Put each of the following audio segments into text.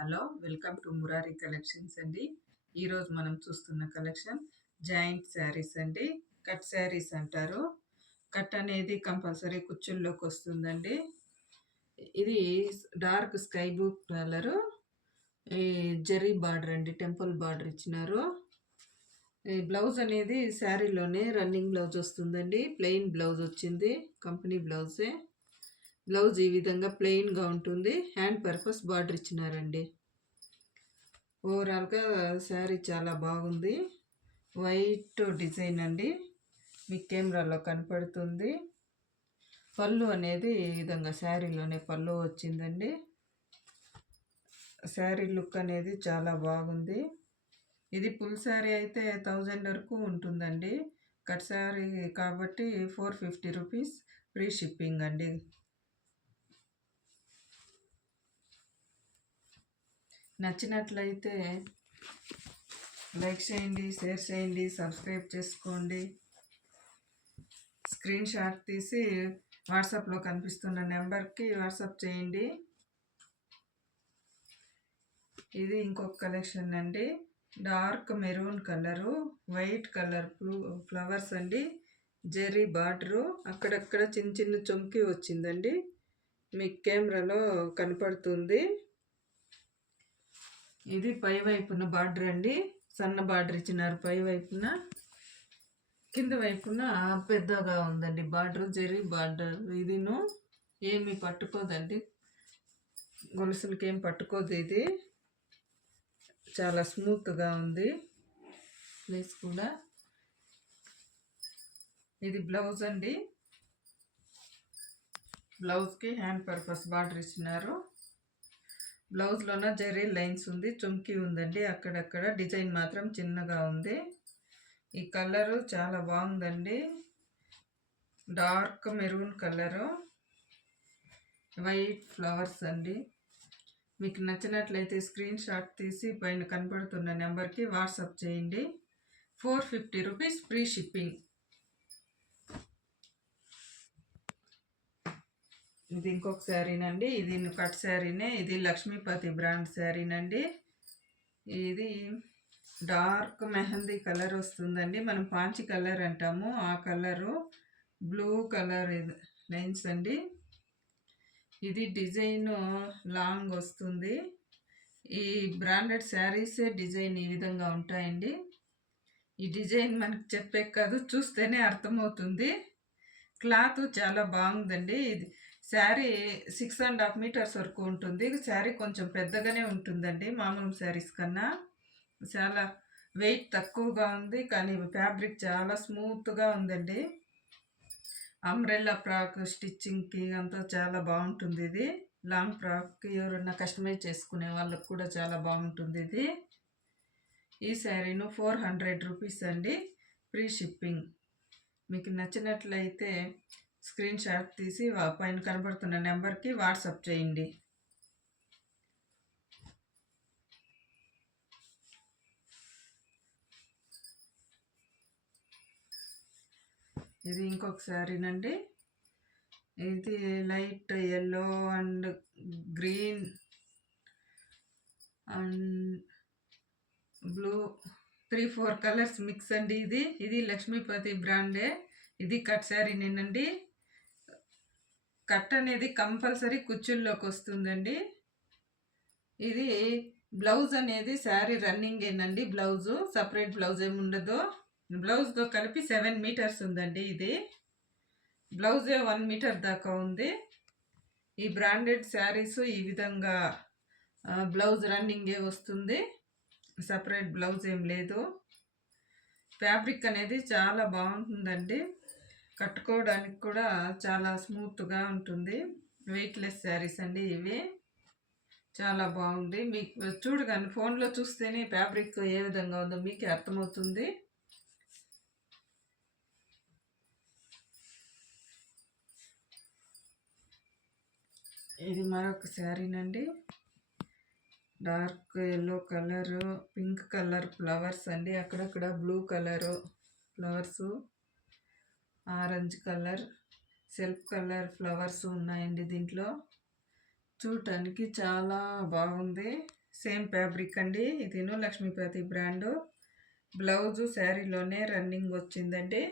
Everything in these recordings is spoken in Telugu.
Hello welcome to Murari collections అండి. ఈరోజు మనం చూస్తున్న కలెక్షన్ జాయింట్ శారీస్ అండి. కట్ శారీస్ అంటారు. కట్ అనేది కంపల్సరీ కుచ్చుల్లోకి వస్తుందండి. ఇది డార్క్ స్కై బ్లూ కలరు, ఈ జెరీ బార్డర్ అండి, టెంపుల్ బార్డర్ ఇచ్చినారు. ఈ బ్లౌజ్ అనేది శారీలోనే రన్నింగ్ బ్లౌజ్ వస్తుందండి. ప్లెయిన్ బ్లౌజ్ వచ్చింది, కంపెనీ బ్లౌజే. బ్లౌజ్ ఈ విధంగా ప్లెయిన్గా ఉంటుంది. హ్యాండ్ పర్పస్ బార్డర్ ఇచ్చినారండి. ఓవరాల్గా శారీ చాలా బాగుంది. వైట్ డిజైన్ అండి, మీకు కెమెరాలో కనపడుతుంది. పళ్ళు అనేది ఈ విధంగా శారీలోనే పళ్ళు వచ్చిందండి. శారీ లుక్ అనేది చాలా బాగుంది. ఇది ఫుల్ శారీ అయితే 1000 వరకు ఉంటుందండి. కట్ శారీ కాబట్టి 450 రూపీస్ ఫ్రీ షిప్పింగ్ అండి. నచ్చినట్లయితే లైక్ చేయండి, షేర్ చేయండి, సబ్స్క్రైబ్ చేసుకోండి. స్క్రీన్ షాట్ తీసి వాట్సాప్లో కనిపిస్తున్న నెంబర్కి వాట్సాప్ చేయండి. ఇది ఇంకొక కలెక్షన్ అండి. Dark maroon colour, white colour flowers అండి, జెర్రీ బార్డరు, అక్కడక్కడ చిన్న చిన్న చొంకి వచ్చిందండి. మీకు కెమెరాలో కనపడుతుంది. ఇది పై వైపున బార్డర్ అండి, సన్న బార్డర్ ఇచ్చినారు పై వైపున. కింద వైపున పెద్దగా ఉందండి బార్డర్, జెర్రీ బార్డర్. ఇదిను ఏమి పట్టుకోదండి, గొలుసులకి ఏం పట్టుకోదు. ఇది చాలా స్మూత్గా ఉంది. ప్లేస్ కూడా. ఇది బ్లౌజ్ అండి. బ్లౌజ్కి హ్యాండ్ పర్పస్ బార్డర్ ఇచ్చినారు. బ్లౌజ్లోన జెర్రీ లైన్స్ ఉంది, చుమ్కీ ఉందండి. అక్కడక్కడ డిజైన్ మాత్రం చిన్నగా ఉంది. ఈ కలరు చాలా బాగుందండి. Dark maroon colour, white flowers అండి. మీకు నచ్చినట్లయితే స్క్రీన్ షాట్ తీసి పైన కనపడుతున్న నెంబర్కి వాట్సాప్ చేయండి. 450 రూపీస్ ఫ్రీ షిప్పింగ్. ఇది ఇంకొక శారీనండి. ఇది కట్ శారీనే. ఇది లక్ష్మీపతి బ్రాండ్ శారీనండి. ఇది డార్క్ మెహందీ కలర్ వస్తుందండి. మనం పాంచి కలర్ అంటాము, ఆ కలరు. బ్లూ కలర్ లైన్స్ అండి. ఇది డిజైన్ లాంగ్ వస్తుంది. ఈ బ్రాండెడ్ శారీసే డిజైన్ ఈ విధంగా ఉంటాయండి. ఈ డిజైన్ మనకి చెప్పే కాదు, చూస్తేనే అర్థమవుతుంది. క్లాత్ చాలా బాగుందండి. ఇది శారీ 6.5 మీటర్స్ వరకు ఉంటుంది. శారీ కొంచెం పెద్దగానే ఉంటుందండి మామూలు శారీస్ కన్నా. చాలా వెయిట్ తక్కువగా ఉంది, కానీ ఫ్యాబ్రిక్ చాలా స్మూత్గా ఉందండి. అంబ్రెల్లా ఫ్రాక్ స్టిచ్చింగ్కి అంతా చాలా బాగుంటుంది. ఇది లాంగ్ ఫ్రాక్కి ఎవరన్నా కస్టమైజ్ చేసుకునే వాళ్ళకు కూడా చాలా బాగుంటుంది. ఇది ఈ శారీను 400 రూపీస్ అండి, ఫ్రీ షిప్పింగ్. మీకు నచ్చినట్లయితే స్క్రీన్ షాట్ తీసి పైన కనబడుతున్న నెంబర్కి వాట్సాప్ చేయండి. ఇది ఇంకొక శారీనండి. ఇది light yellow and green and blue, 3-4 colours mix అండి. ఇది లక్ష్మీపతి బ్రాండే. ఇది కట్ శారీనేనండి. కట్ అనేది కంపల్సరీ కుచ్చుల్లోకి వస్తుందండి. ఇది బ్లౌజ్ అనేది శారీ రన్నింగ్ ఏనండి. బ్లౌజు సపరేట్ బ్లౌజ్ ఏమి ఉండదు. బ్లౌజ్తో కలిపి 7 మీటర్స్ ఉందండి. ఇది బ్లౌజే 1 మీటర్ దాకా ఉంది. ఈ బ్రాండెడ్ శారీస్ ఈ విధంగా బ్లౌజ్ రన్నింగే వస్తుంది, సపరేట్ బ్లౌజ్ ఏం లేదు. ఫ్యాబ్రిక్ అనేది చాలా బాగుంటుందండి. కట్టుకోవడానికి కూడా చాలా స్మూత్గా ఉంటుంది. వెయిట్లెస్ శారీస్ అండి ఇవి. చాలా బాగుంది. మీకు చూడగానే ఫోన్లో చూస్తేనే ఫ్యాబ్రిక్ ఏ విధంగా ఉందో మీకే అర్థమవుతుంది. ఇది మరొక శారీనండి. Dark yellow colour, pink colour flowers అండి. అక్కడక్కడ blue colour flowers, orange colour, self colour flowers ఉన్నాయండి దీంట్లో. చూడటానికి చాలా బాగుంది. సేమ్ ఫ్యాబ్రిక్ అండి. ఇదిను లక్ష్మీపతి బ్రాండు. బ్లౌజు శారీలోనే రన్నింగ్ వచ్చిందండి.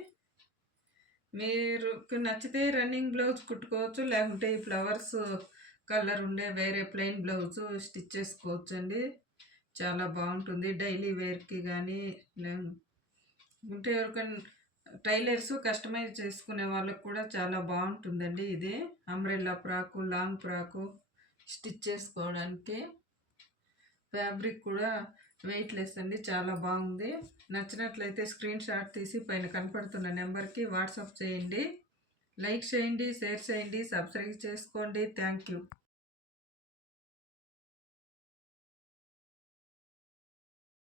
మీకు నచ్చితే రన్నింగ్ బ్లౌజ్ కుట్టుకోవచ్చు, లేకుంటే ఈ ఫ్లవర్స్ కలర్ ఉండే వేరే ప్లెయిన్ బ్లౌజు స్టిచ్ చేసుకోవచ్చండి. చాలా బాగుంటుంది డైలీ వేర్కి కానీ, లేకుంటే ఎవరికైనా టైలర్స్ కస్టమైజ్ చేసుకునే వాళ్ళకు కూడా చాలా బాగుంటుందండి. ఇది umbrella frock, long frock stitch చేసుకోవడానికి. ఫ్యాబ్రిక్ కూడా వెయిట్లెస్ అండి, చాలా బాగుంది. నచ్చినట్లయితే స్క్రీన్ షాట్ తీసి పైన కనపడుతున్న నెంబర్కి వాట్సాప్ చేయండి. లైక్ చేయండి, షేర్ చేయండి, సబ్స్క్రైబ్ చేసుకోండి. Thank you.